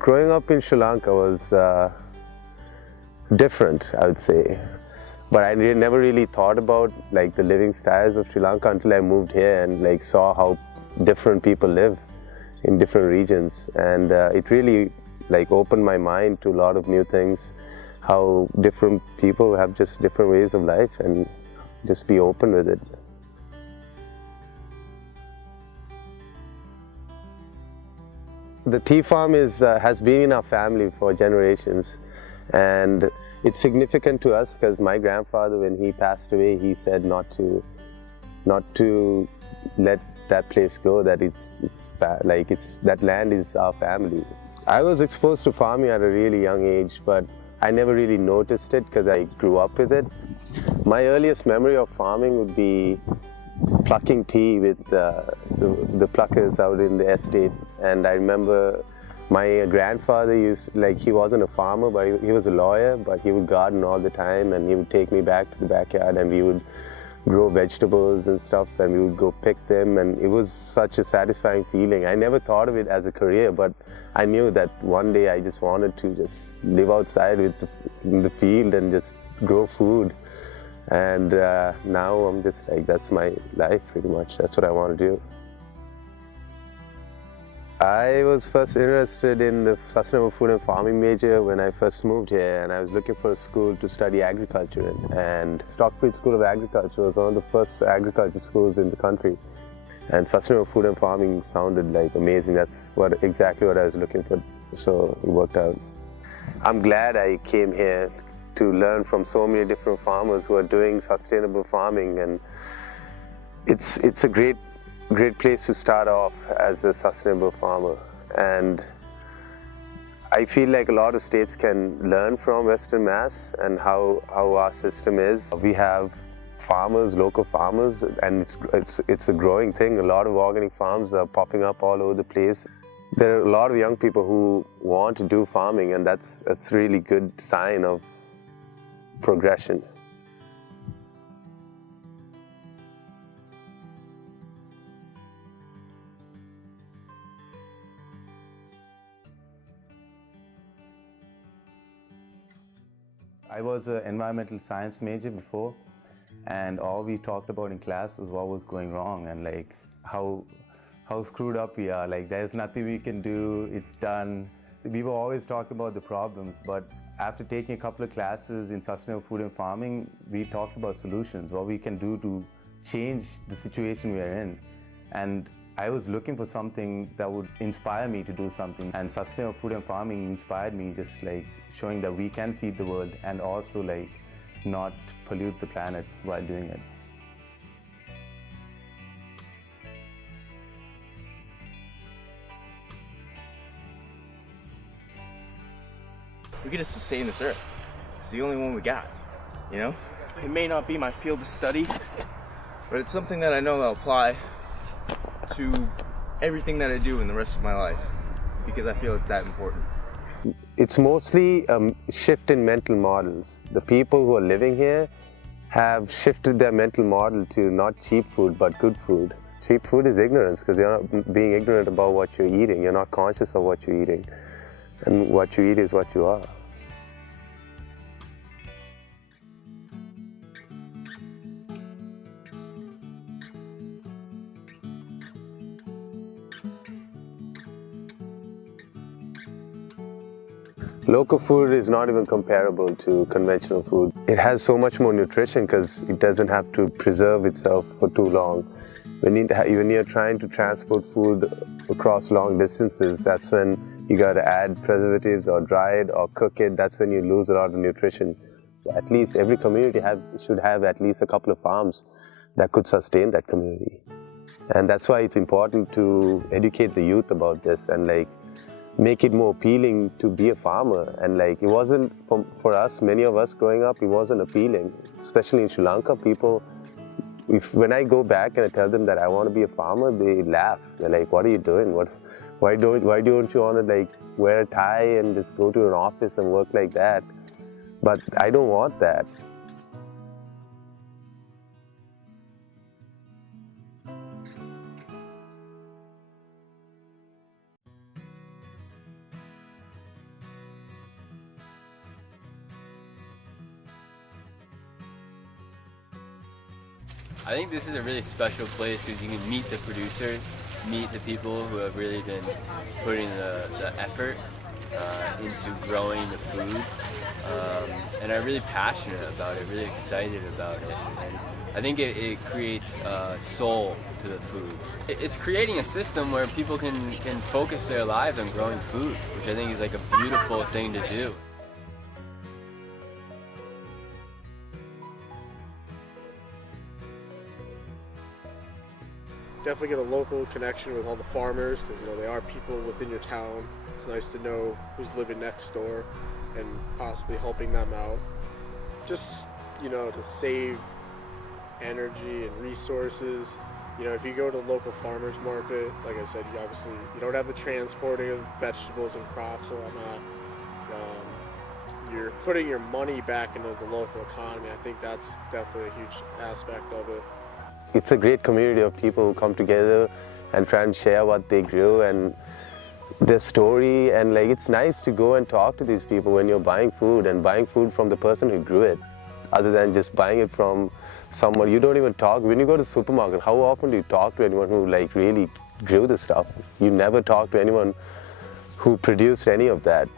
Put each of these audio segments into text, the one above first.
Growing up in Sri Lanka was different, I would say. But I never really thought about like the living styles of Sri Lanka until I moved here and like saw how different people live in different regions, and it really like opened my mind to a lot of new things, how different people have just different ways of life, and just be open with it. The tea farm has been in our family for generations, and it's significant to us because my grandfather, when he passed away, he said not to let that place go, that that land is our family. I was exposed to farming at a really young age, but I never really noticed it because I grew up with it. My earliest memory of farming would be plucking tea with the pluckers out in the estate. And I remember my grandfather he wasn't a farmer, but he was a lawyer, but he would garden all the time, and he would take me back to the backyard and we would grow vegetables and stuff, and we would go pick them, and it was such a satisfying feeling. I never thought of it as a career, but I knew that one day I just wanted to just live outside in the field and just grow food. And now I'm just like, that's my life pretty much. That's what I want to do. I was first interested in the sustainable food and farming major when I first moved here, and I was looking for a school to study agriculture in. And Stockbridge School of Agriculture was one of the first agriculture schools in the country. And sustainable food and farming sounded like amazing. That's exactly what I was looking for, so it worked out. I'm glad I came here to learn from so many different farmers who are doing sustainable farming, and it's a great place to start off as a sustainable farmer. And I feel like a lot of states can learn from Western Mass and how our system is. We have farmers, local farmers, and it's a growing thing. A lot of organic farms are popping up all over the place. There are a lot of young people who want to do farming, and that's a really good sign of progression. I was an environmental science major before, and all we talked about in class was what was going wrong and like how screwed up we are. Like, there's nothing we can do, it's done. We were always talking about the problems, but after taking a couple of classes in sustainable food and farming, we talked about solutions, what we can do to change the situation we are in. And I was looking for something that would inspire me to do something, and sustainable food and farming inspired me, just like showing that we can feed the world and also like not pollute the planet while doing it. We're gonna sustain this earth. It's the only one we got, you know? It may not be my field of study, but it's something that I know I'll apply to everything that I do in the rest of my life, because I feel it's that important. It's mostly a shift in mental models. The people who are living here have shifted their mental model to not cheap food, but good food. Cheap food is ignorance, because you're not being ignorant about what you're eating. You're not conscious of what you're eating. And what you eat is what you are. Local food is not even comparable to conventional food. It has so much more nutrition because it doesn't have to preserve itself for too long. When you're trying to transport food across long distances, that's when you got to add preservatives or dry it or cook it. That's when you lose a lot of nutrition. At least every community should have at least a couple of farms that could sustain that community. And that's why it's important to educate the youth about this and like make it more appealing to be a farmer. And like, it wasn't, for us, many of us growing up, it wasn't appealing. Especially in Sri Lanka, people, when I go back and I tell them that I want to be a farmer, they laugh. They're like, what are you doing? Why don't you want to like wear a tie and just go to an office and work like that? But I don't want that. I think this is a really special place because you can meet the producers, meet the people who have really been putting the effort into growing the food, and are really passionate about it, really excited about it. And I think it creates soul to the food. It's creating a system where people can focus their lives on growing food, which I think is like a beautiful thing to do. Definitely get a local connection with all the farmers, because you know they are people within your town. It's nice to know who's living next door and possibly helping them out. Just, you know, to save energy and resources. You know, if you go to the local farmers market, like I said, you don't have the transporting of vegetables and crops and whatnot. You're putting your money back into the local economy. I think that's definitely a huge aspect of it. It's a great community of people who come together and try and share what they grew and their story, and like it's nice to go and talk to these people when you're buying food, and buying food from the person who grew it, other than just buying it from someone. You don't even talk. When you go to the supermarket, how often do you talk to anyone who like really grew the stuff? You never talk to anyone who produced any of that.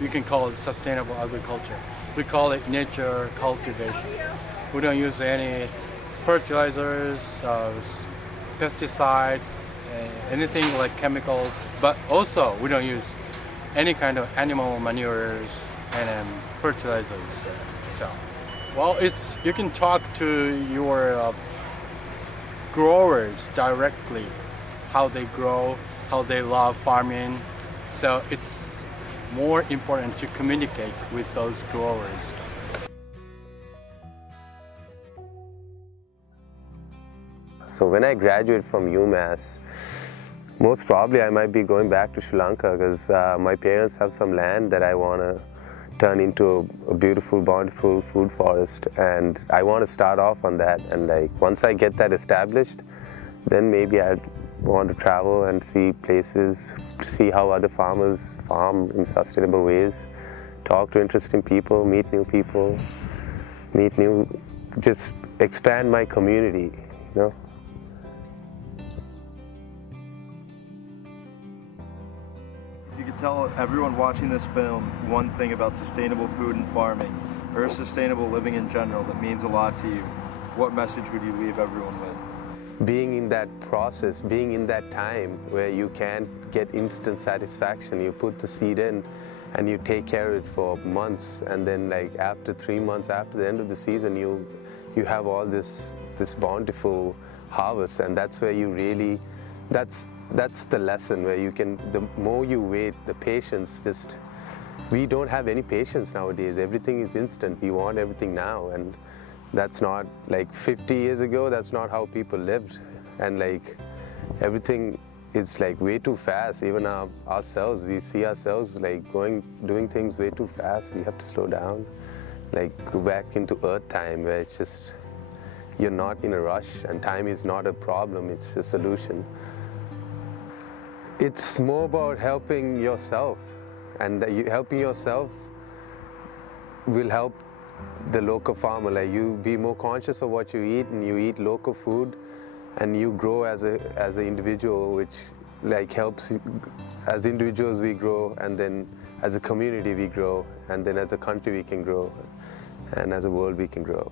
You can call it sustainable agriculture. We call it nature cultivation. We don't use any fertilizers, pesticides, anything like chemicals, but also we don't use any kind of animal manures and fertilizers. So, well, you can talk to your growers directly, how they grow, how they love farming. So it's more important to communicate with those growers. So when I graduate from UMass, most probably I might be going back to Sri Lanka, because my parents have some land that I want to turn into a beautiful, bountiful food forest, and I want to start off on that. And like once I get that established, then maybe I'd want to travel and see places, see how other farmers farm in sustainable ways, talk to interesting people, just expand my community, you know. If you could tell everyone watching this film one thing about sustainable food and farming, or sustainable living in general that means a lot to you, what message would you leave everyone with? Being in that process, being in that time where you can't get instant satisfaction. You put the seed in and you take care of it for months, and then like after 3 months, after the end of the season, you have all this bountiful harvest, and that's where you really, that's the lesson where you can, the more you wait, the patience, just, we don't have any patience nowadays. Everything is instant. We want everything now, and that's not like 50 years ago, that's not how people lived. And like everything is like way too fast. Even ourselves, we see ourselves like doing things way too fast. We have to slow down, like go back into earth time where it's just, you're not in a rush and time is not a problem, it's a solution. It's more about helping yourself, and helping yourself will help the local farmer. Like you be more conscious of what you eat, and you eat local food, and you grow as an individual, which like helps. As individuals we grow, and then as a community we grow, and then as a country we can grow, and as a world we can grow.